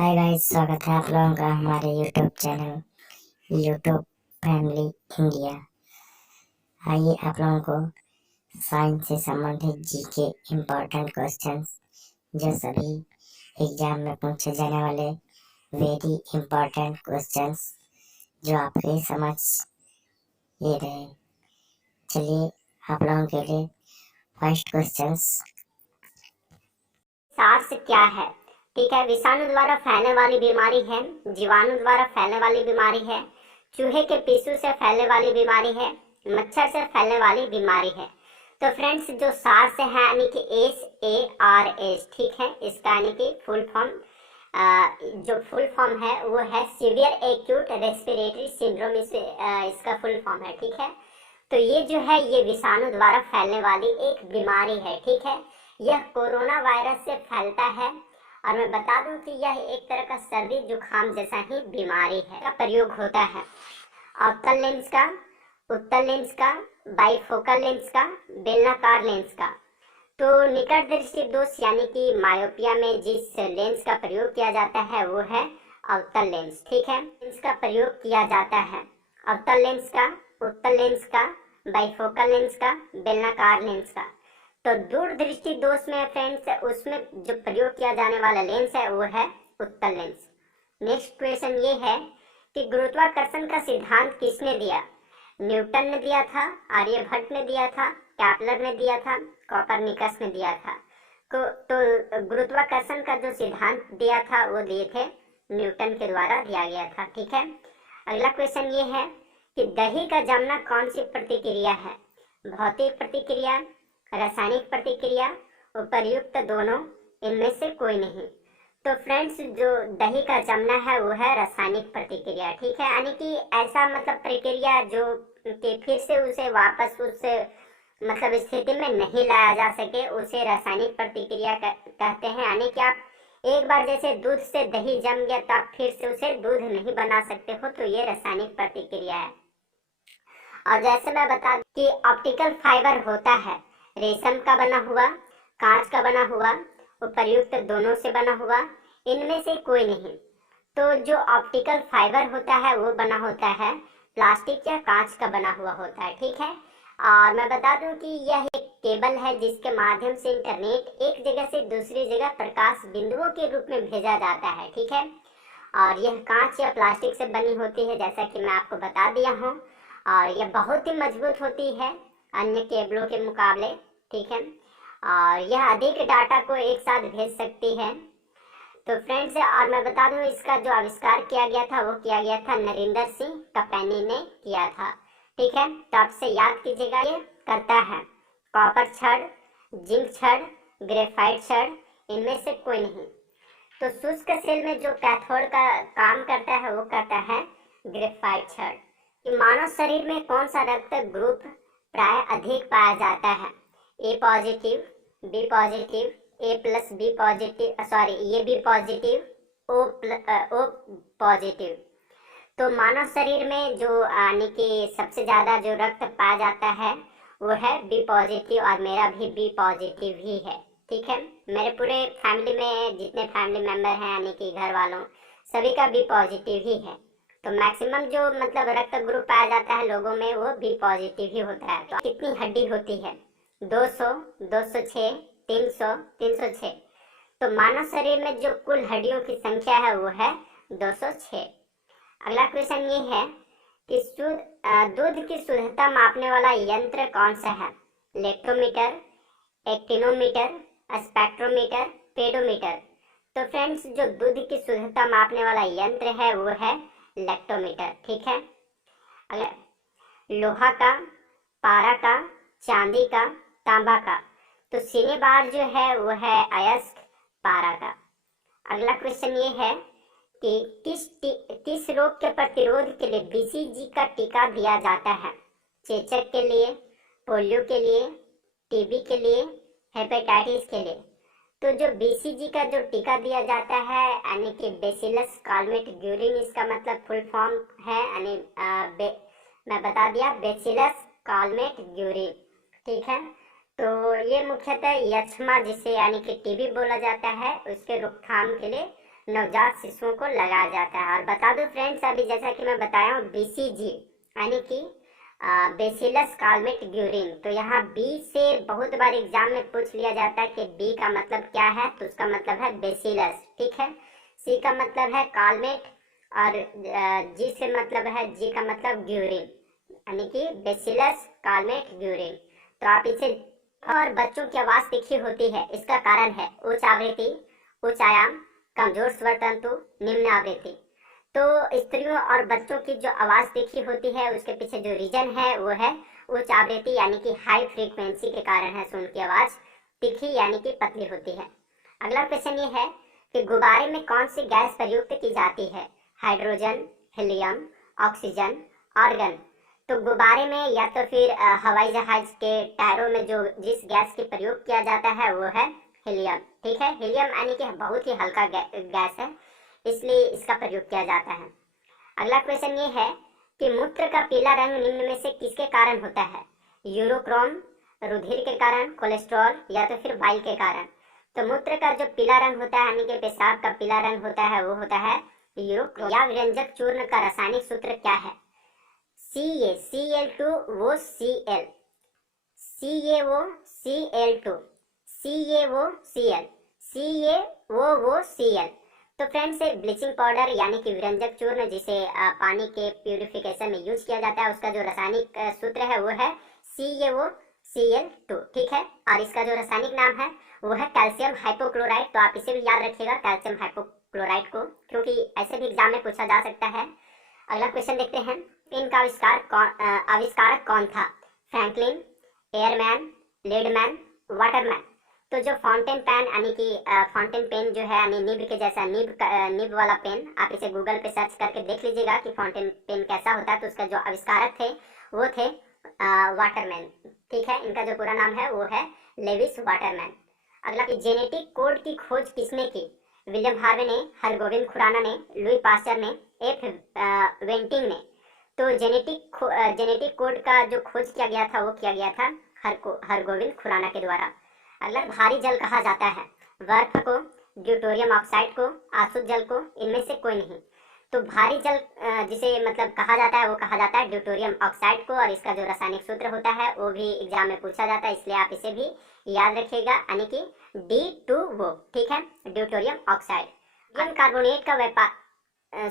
Hi guys, स्वागत है आप लोगों का हमारे YouTube channel YouTube family India. आइए आप लोगों को साइंस से संबंधित जीके इम्पोर्टेंट क्वेश्चंस जो सभी एग्जाम में पूछे जाने वाले वेरी इम्पोर्टेंट क्वेश्चंस जो आपके समझ ये रहे। चलिए आप लोगों के लिए फर्स्ट क्वेश्चंस। सार्स क्या है? ठीक है, विषाणु द्वारा फैलने वाली बीमारी है, जीवाणु द्वारा फैलने वाली बीमारी है, चूहे के पिस्सू से फैलने वाली बीमारी है, मच्छर से फैलने वाली बीमारी है। तो फ्रेंड्स, जो सार्स है यानी कि SARS, ठीक है, इसका यानी कि फुल फॉर्म जो फुल फॉर्म है वो है सीवियर एक्यूट रेस्पिरेटरी सिंड्रोम, इसका फुल फॉर्म है। ठीक है, तो ये जो है ये विषाणु द्वारा फैलने वाली एक बीमारी है। ठीक है, यह कोरोना वायरस से फैलता है और मैं बता दूं कि यह एक तरह का सर्दी जुकाम जैसा ही बीमारी है। का प्रयोग होता है अवतल लेंस का, उत्तल लेंस का, बाइफोकल लेंस का, बेलनाकार लेंस का। तो निकट दृष्टि दोष यानी कि मायोपिया में जिस लेंस का प्रयोग किया जाता है वो है अवतल लेंस। ठीक है, लेंस का प्रयोग किया जाता है अवतल लेंस का, उत्तल लेंस का, बाइफोकल लेंस का, बेलनाकार लेंस का। तो दूर दृष्टि दोष में फ्रेंड्स उसमें जो प्रयोग किया जाने वाला लेंस है वो है उत्तल लेंस। नेक्स्ट क्वेश्चन ये है कि गुरुत्वाकर्षण का सिद्धांत किसने दिया? न्यूटन ने दिया था, आर्यभट्ट ने दिया था, कैपलर ने दिया था, कोपरनिकस ने दिया था। तो गुरुत्वाकर्षण का जो सिद्धांत दिया था वो दिए थे न्यूटन के द्वारा दिया गया था। ठीक है, अगला क्वेश्चन ये है कि दही का जमना कौन सी प्रतिक्रिया है? भौतिक प्रतिक्रिया, रासायनिक प्रतिक्रिया, उपर्युक्त दोनों, इनमें से कोई नहीं। तो फ्रेंड्स, जो दही का जमना है वो है रासायनिक प्रतिक्रिया। ठीक है, यानी कि ऐसा मतलब प्रक्रिया जो कि फिर से उसे वापस उस मतलब स्थिति में नहीं लाया जा सके उसे रासायनिक प्रतिक्रिया कहते हैं। यानी कि आप एक बार जैसे दूध से दही जम गया तो आप फिर से उसे दूध नहीं बना सकते हो, तो ये रासायनिक प्रतिक्रिया है। और जैसे मैं बता दूं कि ऑप्टिकल फाइबर होता है रेशम का बना हुआ, कांच का बना हुआ, उपर्युक्त दोनों से बना हुआ, इनमें से कोई नहीं। तो जो ऑप्टिकल फाइबर होता है वो बना होता है प्लास्टिक या कांच का बना हुआ होता है। ठीक है, और मैं बता दूं कि यह एक केबल है जिसके माध्यम से इंटरनेट एक जगह से दूसरी जगह प्रकाश बिंदुओं के रूप में भेजा जाता है। ठीक है, और यह कांच या प्लास्टिक से बनी होती है जैसा कि मैं आपको बता दिया हूँ, और यह बहुत ही मजबूत होती है अन्य केबलों के मुकाबले। ठीक है, और यह अधिक डाटा को एक साथ भेज सकती है। तो फ्रेंड्स, और मैं बता दूं इसका जो आविष्कार किया गया था वो किया गया था नरेंद्र सिंह कपैनी ने किया था। ठीक है, तो आपसे याद कीजिएगा ये करता है कॉपर छड़, जिंक छड़, ग्रेफाइट छड़, इनमें से कोई नहीं। तो शुष्क सेल में जो कैथोड का काम करता है वो करता है ग्रेफाइट छड़। कि मानव शरीर में कौन सा रक्त ग्रुप प्राय अधिक पाया जाता है? ए पॉजिटिव, बी पॉजिटिव, ए प्लस बी पॉजिटिव, सॉरी ये बी पॉजिटिव, ओ पॉजिटिव। तो मानव शरीर में जो यानी कि सबसे ज्यादा जो रक्त पाया जाता है वो है बी पॉजिटिव, और मेरा भी बी पॉजिटिव ही है। ठीक है, मेरे पूरे फैमिली में जितने फैमिली मेंबर हैं यानी कि घर वालों सभी का बी पॉजिटिव ही है। तो मैक्सिमम जो मतलब रक्त ग्रुप पाया जाता है लोगों में वो बी पॉजिटिव ही होता है। तो कितनी हड्डी होती है? 200, 206, 300, 306। तो मानव शरीर में जो कुल हड्डियों की संख्या है वो है 206। अगला क्वेश्चन ये है कि दूध की शुद्धता मापने वाला यंत्र कौन सा है? Lactometer, actinometer, spectrometer, pedometer. तो फ्रेंड्स, जो दूध की शुद्धता मापने वाला यंत्र है वो है लेक्टोमीटर। ठीक है, अगला लोहा का, पारा का, चांदी का, तांबा का। तो सीने बार जो है वो है अयस्क पारा का। अगला क्वेश्चन ये है कि किस रोग के प्रतिरोध के लिए BCG का टीका दिया जाता है? चेचक के लिए, पोलियो के लिए, टीबी के लिए, हेपेटाइटिस के लिए। तो जो BCG का जो टीका दिया जाता है यानी कि बेसिलस कालमेट ग्यूरिन, इसका मतलब फुल फॉर्म है यानी मैं बता दिया बेसिलस कालमेट ग्यूरिन। ठीक है, तो ये मुख्यतः यक्ष्मा जिसे यानी कि टीबी बोला जाता है उसके रोकथाम के लिए नवजात शिशुओं को लगाया जाता है। और बता दूं फ्रेंड्स, अभी जैसा कि मैं बताया हूँ BCG यानी कि बेसिलस कालमेट ग्यूरिन, तो यहाँ बी से बहुत बार एग्जाम में पूछ लिया जाता है कि बी का मतलब क्या है, तो उसका मतलब है बेसिलस, ठीक है। सी का मतलब है कालमेट और जी से मतलब है, जी का मतलब ग्यूरिन यानी कि बेसिलस कालमेट ग्यूरिन। तो आप इसे, और बच्चों की आवाज तीखी होती है, इसका कारण है उच्च आवृत्ति, उच्च आयाम, कमजोर स्वर तंतु, निम्न आवृत्ति। तो स्त्रियों और बच्चों की जो आवाज तीखी होती है उसके पीछे जो रीजन है वो है उच्च आवृत्ति यानी कि हाई फ्रीक्वेंसी के कारण है, सो उनकी आवाज तीखी यानी कि पतली होती है। अगला क्वेश्चन ये है कि गुब्बारे में कौन सी गैस प्रयुक्त की जाती है? Hydrogen, helium, oxygen, argon. तो गुब्बारे में या तो फिर हवाई जहाज के टायरों में जो जिस गैस के प्रयोग किया जाता है वो है हीलियम, ठीक है। हीलियम यानी कि बहुत ही हल्का गैस है, इसलिए इसका प्रयोग किया जाता है। अगला क्वेश्चन ये है कि मूत्र का पीला रंग निम्न में से किसके कारण होता है? यूरोक्रोम, रुधिर के कारण, कोलेस्ट्रॉल या तो फिर वाइल के कारण। तो मूत्र का जो पीला रंग होता है यानी कि पेशाब का पीला रंग होता है वो होता है यूरोक्रोम। या व्यंजक चूर्ण का रासायनिक सूत्र क्या है? Cl2 वो Cl, CaO Cl2, CaO Cl, CaO Cl। तो फ्रेंड्स, ब्लीचिंग पाउडर यानी कि व्यंजक चूर्ण जिसे पानी के प्यूरिफिकेशन में यूज किया जाता है, उसका जो रासायनिक सूत्र है वो है CaOCl2, ठीक है। और इसका जो रासायनिक नाम है वो है कैल्शियम हाइपोक्लोराइड। तो आप इसे भी याद रखिएगा, कैल्शियम हाइपोक्लोराइड को, क्योंकि ऐसे भी एग्जाम में पूछा जा सकता है। अगला क्वेश्चन देखते हैं, इनका आविष्कारक कौन था? Franklin, airman, leadman, Waterman. तो जो फाउंटेन पेन यानी कि फाउंटेन पेन जो है यानी निब के जैसा, निब वाला पेन, आप इसे गूगल पे सर्च करके देख लीजिएगा कि फाउंटेन पेन कैसा होता है। तो उसका जो आविष्कारक थे वो थे वाटरमैन, ठीक है। इनका जो पूरा नाम है वो है लेविस वाटरमैन। अगला, जेनेटिक कोड की खोज किसने की? विलियम हार्वे ने, हरगोविंद खुराना ने, लुई पास्चर ने, एफ वेंटिंग ने। तो जेनेटिक कोड का जो खोज किया गया था वो किया गया था हरगोविंद खुराना के द्वारा। अगला, भारी जल कहा जाता है? बर्फ को, ड्यूटोरियम ऑक्साइड को, आसुत जल को, इनमें से कोई नहीं। तो भारी जल जिसे मतलब कहा जाता है वो कहा जाता है ड्यूटोरियम ऑक्साइड को, और इसका जो रासायनिक सूत्र होता है वो भी एग्जाम में पूछा जाता है, इसलिए आप इसे भी याद रखिएगा यानी कि D2O, ठीक है, ड्यूटोरियम ऑक्साइड।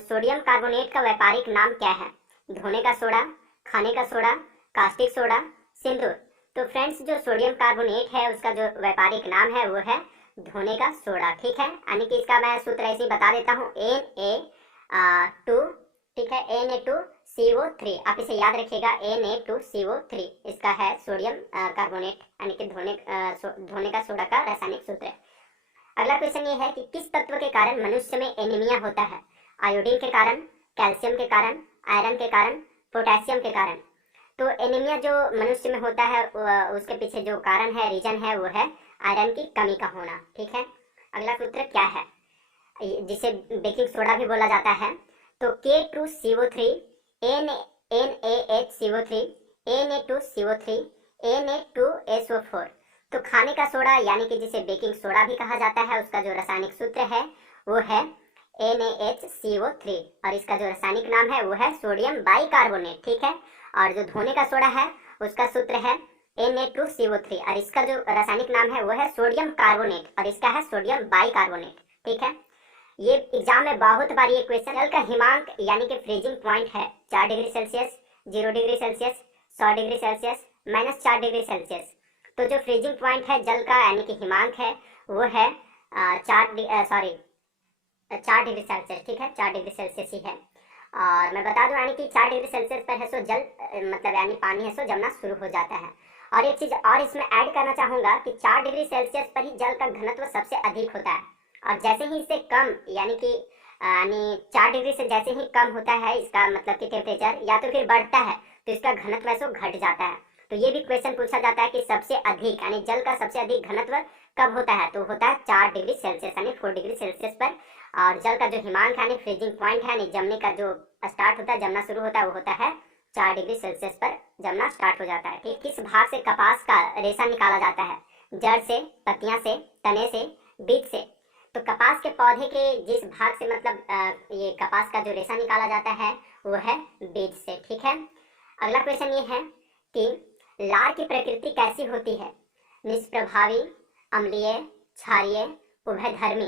सोडियम कार्बोनेट का व्यापारिक नाम क्या है? धोने का सोडा, खाने का सोडा, कास्टिक सोडा, सिंदूर। तो फ्रेंड्स, जो सोडियम कार्बोनेट है उसका जो व्यापारिक नाम है वो है धोने का सोडा, ठीक है। यानी कि इसका मैं सूत्र ऐसे ही बता देता हूँ, Na2, ठीक है, Na2CO3। आप इसे याद रखिएगा, Na2CO3 इसका है सोडियम कार्बोनेट यानी कि धोने का सोडा का रासायनिक सूत्र है। अगला क्वेश्चन ये है कि किस तत्व के कारण मनुष्य में एनीमिया होता है? आयोडीन के कारण, कैल्शियम के कारण, आयरन के कारण, पोटेशियम के कारण। तो एनीमिया जो मनुष्य में होता है उसके पीछे जो कारण है, रीजन है, वो है आयरन की कमी का होना, ठीक है। अगला सूत्र क्या है, जिसे बेकिंग सोडा भी बोला जाता है? तो K2CO3, NaHCO3, Na2CO3, Na2SO4। तो खाने का सोडा यानी कि जिसे बेकिंग सोडा भी कहा जाता है, उसका जो रासायनिक सूत्र है वो है NaHCO3, और इसका जो रासायनिक नाम है वो है सोडियम बाइकार्बोनेट, ठीक है। और जो धोने का सोडा है उसका सूत्र है Na2CO3, और इसका जो रासायनिक नाम है वो है सोडियम कार्बोनेट, और इसका है सोडियम बाइकार्बोनेट, ठीक है। ये एग्जाम में बहुत बार ये क्वेश्चन, जल का हिमांक यानी कि फ्रीजिंग पॉइंट है 4 degree Celsius, 0 degree Celsius, 100 degree Celsius, -4 degree Celsius. तो जो फ्रीजिंग पॉइंट है जल का यानी कि हिमांक है वो है 4 डिग्री सेल्सियस, ठीक है, 4 डिग्री सेल्सियस ही है। और मैं बता दूं यानी कि 4 डिग्री सेल्सियस पर है सो जल मतलब यानी पानी है सो जमना शुरू हो जाता है। और एक चीज और इसमें ऐड करना चाहूंगा कि 4 डिग्री सेल्सियस पर ही जल का घनत्व सबसे अधिक होता है, और जैसे ही इससे कम यानी कि 4 डिग्री से जैसे ही कम होता है इसका मतलब कि टेम्परेचर या तो फिर बढ़ता है तो इसका घनत्व ऐसो घट जाता है। तो ये भी क्वेश्चन पूछा जाता है कि सबसे अधिक यानी जल का सबसे अधिक घनत्व कब होता है? तो होता है 4 डिग्री सेल्सियस यानी 4 डिग्री सेल्सियस पर। और जल का जो हिमांक यानी फ्रीजिंग पॉइंट है यानी जमने का जो स्टार्ट होता है, जमना शुरू होता है, वो होता है 4 डिग्री सेल्सियस पर जमना स्टार्ट हो जाता है। ठीक, किस भाग से कपास का रेशा निकाला जाता है? जड़ से, पत्तियां से, तने से, बीज से। तो कपास के पौधे के जिस भाग से मतलब ये कपास का जो रेशा निकाला जाता है वो है बीज से। ठीक है, अगला क्वेश्चन ये है कि लार की प्रकृति कैसी होती है? निष्प्रभावी, अम्लीय, क्षारीय, उभयधर्मी।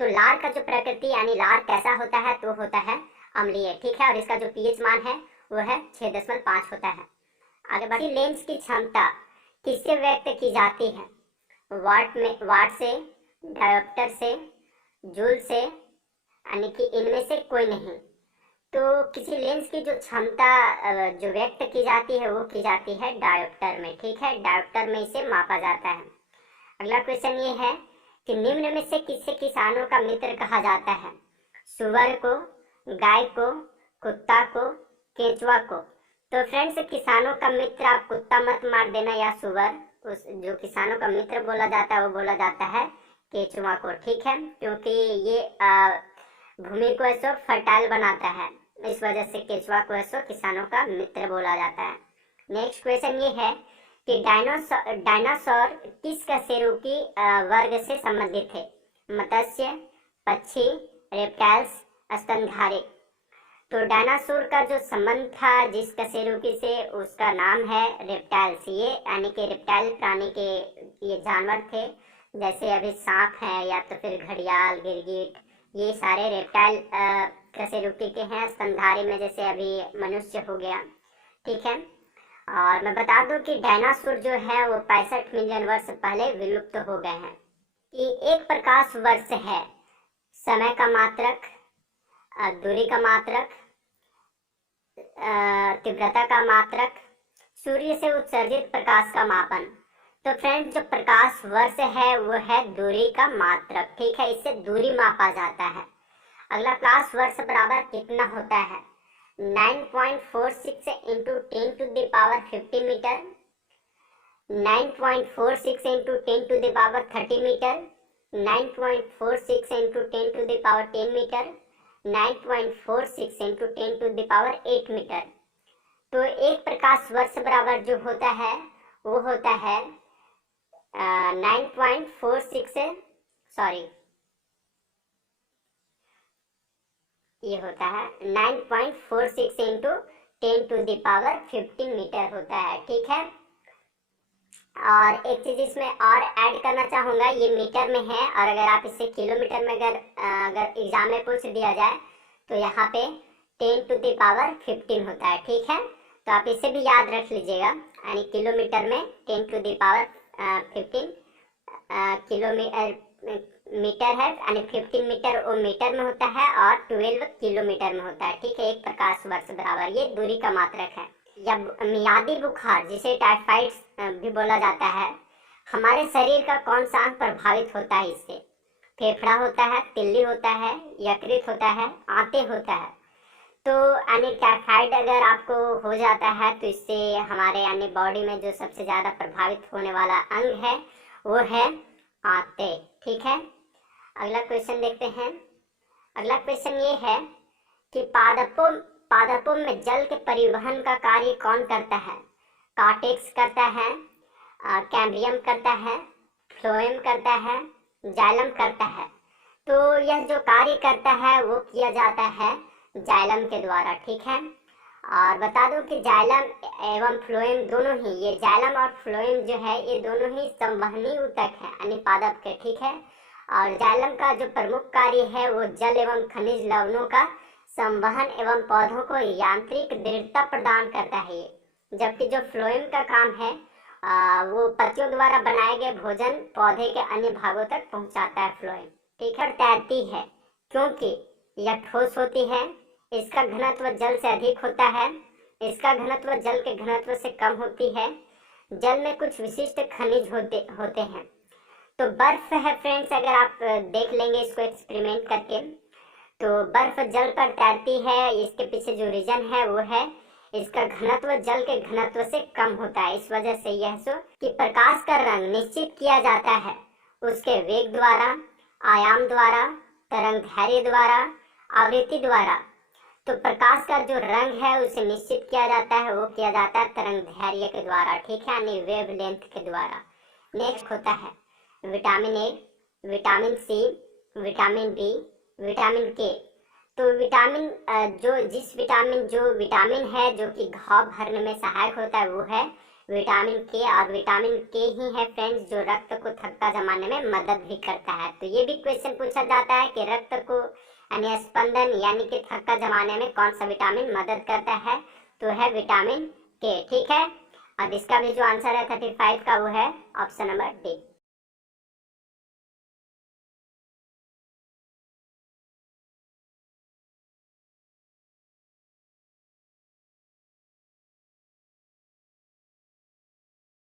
तो लार का जो प्रकृति यानी लार कैसा होता है तो होता है अम्लीय। ठीक है, और इसका जो पीएच मान है वो है 6.5 होता है। आगे बढ़िए, लेंस की क्षमता किससे व्यक्त की जाती है? वाट से, डायोप्टर से, जूल से, यानी कि इनमें से कोई नहीं। तो किसी लेंस की जो क्षमता जो व्यक्त की जाती है वो की जाती है डायोप्टर में। ठीक है, डायोप्टर में इसे मापा जाता है। अगला क्वेश्चन ये है कि निम्न में से किसे किसानों का मित्र कहा जाता है? सुअर को, गाय को, कुत्ता को, केंचुआ को। तो फ्रेंड्स, किसानों का मित्र आप कुत्ता मत मार देना या सुअर। उस जो किसानों का मित्र बोला जाता है वो बोला जाता है केंचुआ को। ठीक है, क्योंकि ये भूमि को ऐसो फर्टाइल बनाता है, इस वजह से केंचुआ को ऐसो किसानों का मित्र बोला जाता है। नेक्स्ट क्वेश्चन ये है कि डायनासोर किस कशेरुकी वर्ग से संबंधित थे? मत्स्य, पक्षी, रेप्टाइल्स, स्तनधारी। तो डायनासोर का जो संबंध था जिस कशेरुकी से उसका नाम है रेप्टाइल्स। ये यानी कि रेप्टाइल प्राणी के ये जानवर थे, जैसे अभी सांप है या तो फिर घड़ियाल, गिरगिट, ये सारे रेप्टाइल कशेरुकी के हैं। स्तनधारी में जैसे अभी मनुष्य हो गया। ठीक है, और मैं बता दूं कि डायनासोर जो है वो 65 मिलियन वर्ष पहले विलुप्त हो गए हैं। कि एक प्रकाश वर्ष है समय का मात्रक, दूरी का मात्रक, तीव्रता का मात्रक, सूर्य से उत्सर्जित प्रकाश का मापन। तो फ्रेंड्स, जो प्रकाश वर्ष है वो है दूरी का मात्रक। ठीक है, इससे दूरी मापा जाता है। अगला, प्रकाश वर्ष बराबर कितना होता है? 9.46 into 10 to the power 50 metre, 9.46 into 10 to the power 30 metre, 9.46 into 10 to the power 10 metre, 9.46 into 10 to the power 8 metre. तो एक प्रकाश वर्ष बराबर जो होता है वो होता है 9.46 सॉरी ये होता है 9.46 into 10 to the power 15 metre होता है। ठीक है, और एक चीज इसमें और ऐड करना चाहूंगा, ये मीटर में है और अगर आप इसे किलोमीटर में अगर एग्जाम में पूछ दिया जाए तो यहाँ पे 10 टू द पावर 15 होता है। ठीक है, तो आप इसे भी याद रख लीजिएगा, यानी किलोमीटर में 10 to the power 15 kilometre metre है, यानी 15 मीटर वो मीटर में होता है और 12 किलोमीटर में होता है। ठीक है, एक प्रकाश वर्ष बराबर ये दूरी का मात्रक है। या मियादी बुखार जिसे टाइफाइड भी बोला जाता है, हमारे शरीर का कौन सा अंग प्रभावित होता है इससे? फेफड़ा होता है, तिल्ली होता है, यकृत होता है, आंतें होता है। तो यानी टाइफाइड अगर आपको हो जाता है तो इससे हमारे यानी बॉडी में जो सबसे ज्यादा प्रभावित होने वाला अंग है वो है आंतें। ठीक है, अगला क्वेश्चन देखते हैं। अगला क्वेश्चन ये है कि पादपों में जल के परिवहन का कार्य कौन करता है? कार्टेक्स करता है, कैम्बियम करता है, फ्लोएम करता है, जाइलम करता है। तो यह जो कार्य करता है वो किया जाता है जाइलम के द्वारा। ठीक है, और बता दूं कि जाइलम एवं फ्लोएम दोनों ही, ये जाइलम और फ्लोएम जो है ये दोनों ही संवहनी ऊतक है यानी पादप के। ठीक है, और जाइलम का जो प्रमुख कार्य है वो जल एवं खनिज लवणों का संवहन एवं पौधों को यांत्रिक दृढ़ता प्रदान करता है। जबकि जो फ्लोएम का काम है वो पत्तियों द्वारा बनाए गए भोजन पौधे के अन्य भागों तक पहुंचाता है फ्लोएम। ठीक है, तैरती है क्योंकि यह ठोस होती है, इसका घनत्व जल से अधिक होता है, इसका घनत्व जल के घनत्व से कम होती है। जल में कुछ विशिष्ट खनिज होते हैं। तो बर्फ है फ्रेंड्स, अगर आप देख लेंगे इसको एक्सपेरिमेंट करके, तो बर्फ जल पर तैरती है। इसके पीछे जो रीजन है वो है इसका घनत्व जल के घनत्व से कम होता है। इस वजह से यह सो कि प्रकाश का रंग निश्चित किया जाता है उसके वेग द्वारा, आयाम द्वारा, तरंग दैर्घ्य द्वारा, आवृत्ति द्वारा। तो प्रकाश का जो रंग है उसे निश्चित किया जाता है, वो किया जाता है तरंग दैर्घ्य के द्वारा। ठीक है, यानी वेव लेंथ के द्वारा। नेक्स्ट होता है vitamin A, vitamin C, vitamin B, vitamin K. तो जो विटामिन है जो कि घाव भरने में सहायक होता है वो है विटामिन के। और विटामिन के ही है फ्रेंड्स जो रक्त को थक्का जमाने में मदद भी करता है। तो ये भी क्वेश्चन पूछा जाता है कि रक्त को यानी स्पंदन यानी कि थक्का जमाने में कौन सा विटामिन मदद करता है, तो है विटामिन के। ठीक है, और इसका भी जो आंसर है 35 का वो है ऑप्शन नंबर डी।